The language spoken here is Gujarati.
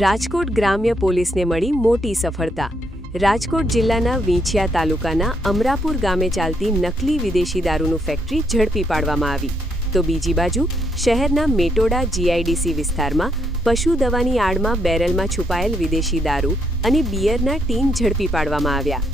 રાજકોટ ગ્રામ્ય પોલીસને મળી મોટી સફળતા। રાજકોટ જિલ્લાના વીંછિયા તાલુકાના અમરાપુર ગામે ચાલતી નકલી વિદેશી દારૂનું ફેક્ટરી ઝડપી પાડવામાં આવી, તો બીજી બાજુ શહેરના મેટોડા જીઆઈડીસી વિસ્તારમાં પશુ દવાની આડમાં બેરલમાં છુપાયેલ વિદેશી દારૂ અને બિયરના ટીન ઝડપી પાડવામાં આવ્યા।